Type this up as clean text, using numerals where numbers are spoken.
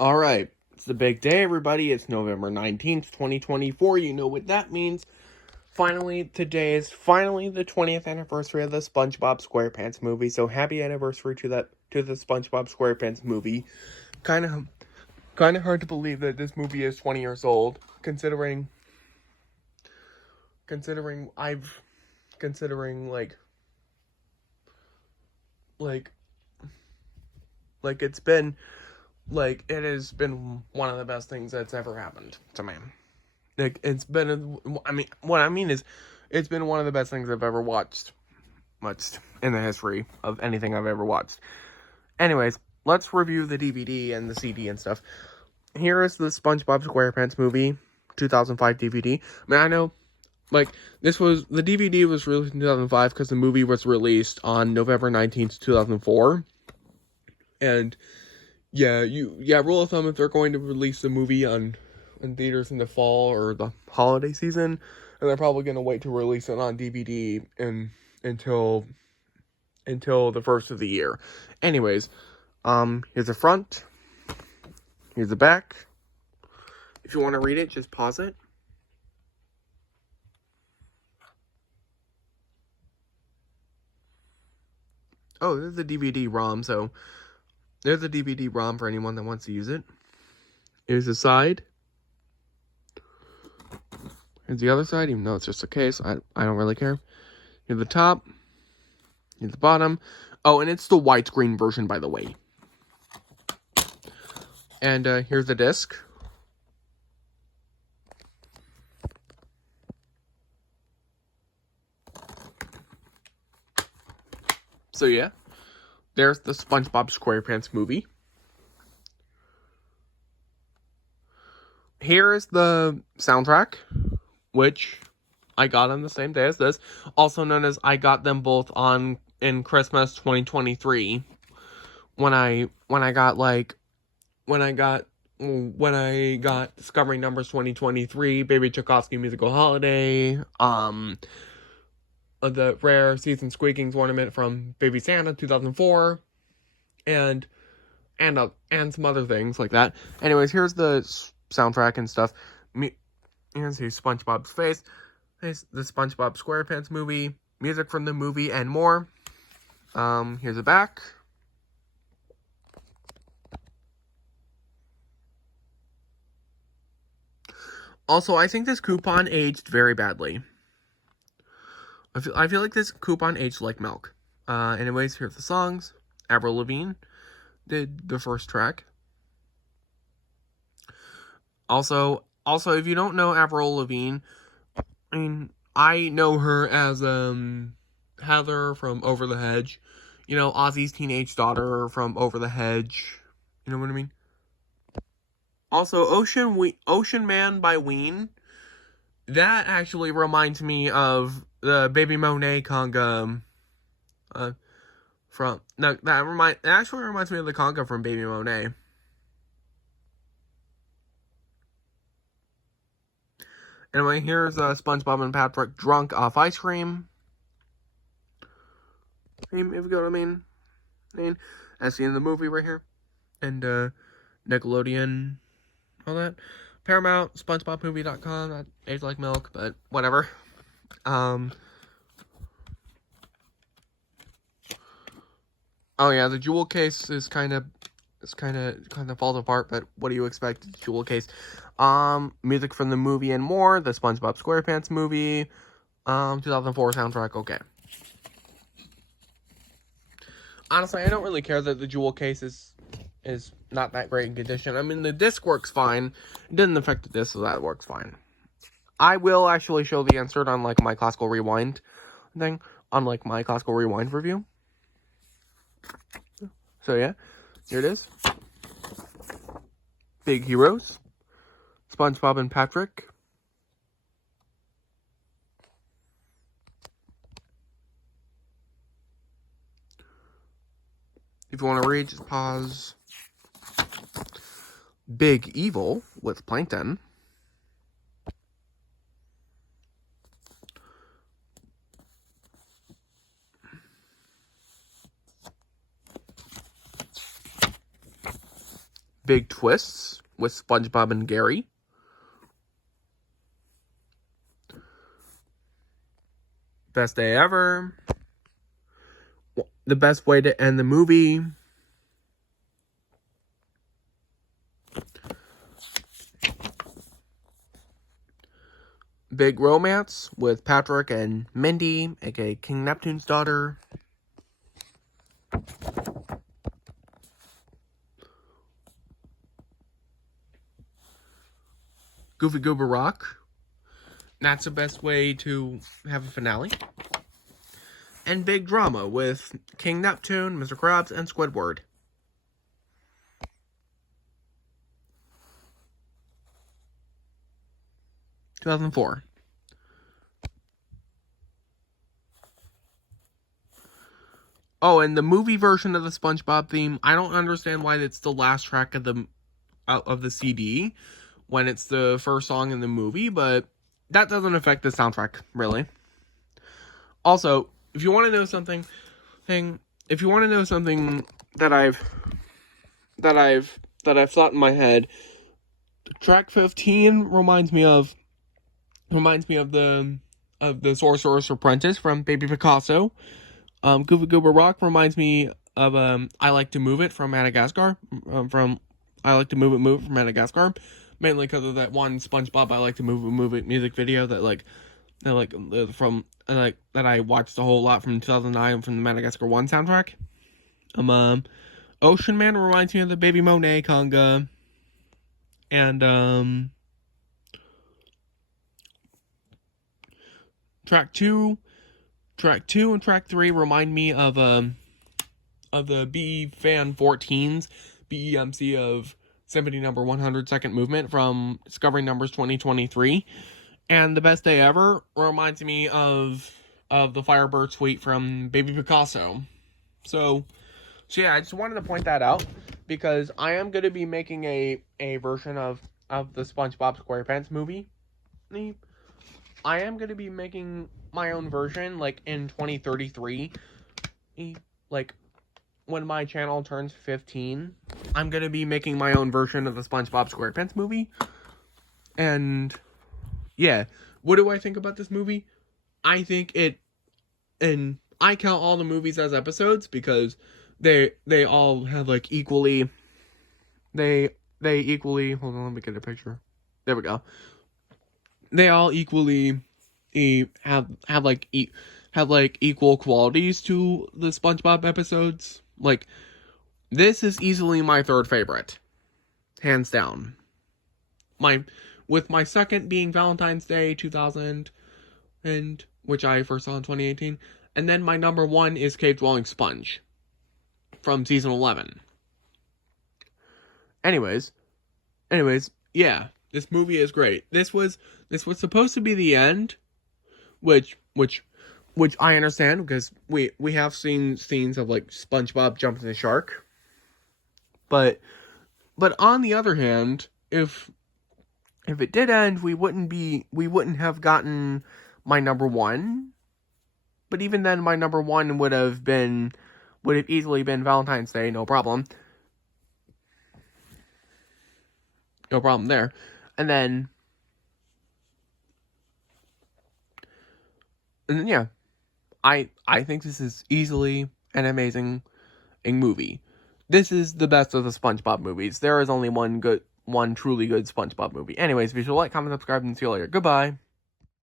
Alright, it's the big day, everybody. It's November 19th, 2024. You know what that means. Today is finally the 20th anniversary of the SpongeBob SquarePants movie. So happy anniversary to the SpongeBob SquarePants movie. Kind of hard to believe that this movie is 20 years old, considering it's been it has been one of the best things that's ever happened to me. It's been it's been one of the best things I've ever watched much in the history of anything I've ever watched. Anyways, let's review the DVD and the CD and stuff. Here is the SpongeBob SquarePants movie 2005 DVD. I know the DVD was released in 2005 because the movie was released on November 19th, 2004. And rule of thumb, if they're going to release the movie in theaters in the fall or the holiday season, and they're probably going to wait to release it on DVD until the first of the year. Anyways, here's the front. Here's the back. If you want to read it, just pause it. Oh, there's the DVD-ROM, so there's a DVD-ROM for anyone that wants to use it. Here's the side. Here's the other side, even though it's just a case. I don't really care. Here's the top. Here's the bottom. Oh, and it's the widescreen version, by the way. And here's the disc. So yeah, there's the SpongeBob SquarePants movie. Here is the soundtrack, which I got on the same day as this. Also known as I got them both in Christmas 2023. When I got Discovering Numbers 2023, Baby Tchaikovsky Musical Holiday, the Rare Season Squeakings ornament from Baby Santa 2004, and some other things like that. Anyways, here's the soundtrack and stuff. Here's SpongeBob's face. Here's the SpongeBob SquarePants movie, music from the movie, and more. Here's the back. Also, I think this coupon aged very badly. I feel like this coupon aged like milk. Anyways, here's the songs. Avril Lavigne did the first track. Also, if you don't know Avril Lavigne, I know her as Heather from Over the Hedge. Ozzy's teenage daughter from Over the Hedge. You know what I mean? Also, Ocean Man by Ween. That actually reminds me of the Baby Monet conga. It actually reminds me of the conga from Baby Monet. Anyway, here's SpongeBob and Patrick drunk off ice cream. If you get what I mean. As seen in the movie right here. And Nickelodeon, all that. Paramount, SpongeBobMovie.com, that aged like milk, but whatever. Oh yeah, the jewel case is kind of falls apart, but what do you expect? Jewel case. Music from the movie and more. The SpongeBob SquarePants movie. 2004 soundtrack. Okay. Honestly, I don't really care that the jewel case is not that great in condition. The disc works fine. It didn't affect the disc, so that works fine. I will actually show the insert on my Classical Rewind thing, on my Classical Rewind review. So yeah, here it is. Big Heroes, SpongeBob and Patrick. If you want to read, just pause. Big Evil with Plankton. Big Twists with SpongeBob and Gary. Best Day Ever. The Best Way to End the Movie. Big Romance with Patrick and Mindy, aka King Neptune's daughter. Goofy Goober Rock. That's the best way to have a finale. And Big Drama with King Neptune, Mr. Krabs, and Squidward. (2004). Oh, and the movie version of the SpongeBob theme, I don't understand why it's the last track of the CD when it's the first song in the movie, but that doesn't affect the soundtrack, really. Also, if you want to know something that I've thought in my head, track 15 reminds me of the Sorcerer's Apprentice from Baby Picasso. Goofy Goober Rock reminds me of I Like to Move It from Madagascar. From I Like to Move It from Madagascar, mainly because of that one SpongeBob I Like to Move It music video that I watched a whole lot from 2009 from the Madagascar 1 soundtrack. Ocean Man reminds me of the Baby Monet conga. And Track 2 and Track 3 remind me of the BE Fan 14's BEMC of Symphony Number 100 Second Movement from Discovering Numbers 2023. And The Best Day Ever reminds me of the Firebird Suite from Baby Picasso. So yeah, I just wanted to point that out because I am going to be making a version of the SpongeBob SquarePants movie. I am going to be making my own version, like, in 2033. Like, when my channel turns 15, I'm going to be making my own version of the SpongeBob SquarePants movie. And, yeah. What do I think about this movie? I think and I count all the movies as episodes because they all have, like, equally... They equally... Hold on, let me get a picture. There we go. They all equally have equal qualities to the SpongeBob episodes. Like, this is easily my third favorite, hands down. With my second being Valentine's Day 2000, and which I first saw in 2018, and then my number 1 is Cave Dwelling Sponge from season 11. Anyways, yeah. This movie is great. This was supposed to be the end, which I understand because we have seen scenes of like SpongeBob jumping the shark. But on the other hand, if it did end, we wouldn't have gotten my number 1. But even then, my number 1 would have easily been Valentine's Day, no problem. No problem there. And then yeah, I think this is easily an amazing movie. This is the best of the SpongeBob movies. There is only one truly good SpongeBob movie. Anyways, if you like, comment, subscribe, and see you later. Goodbye.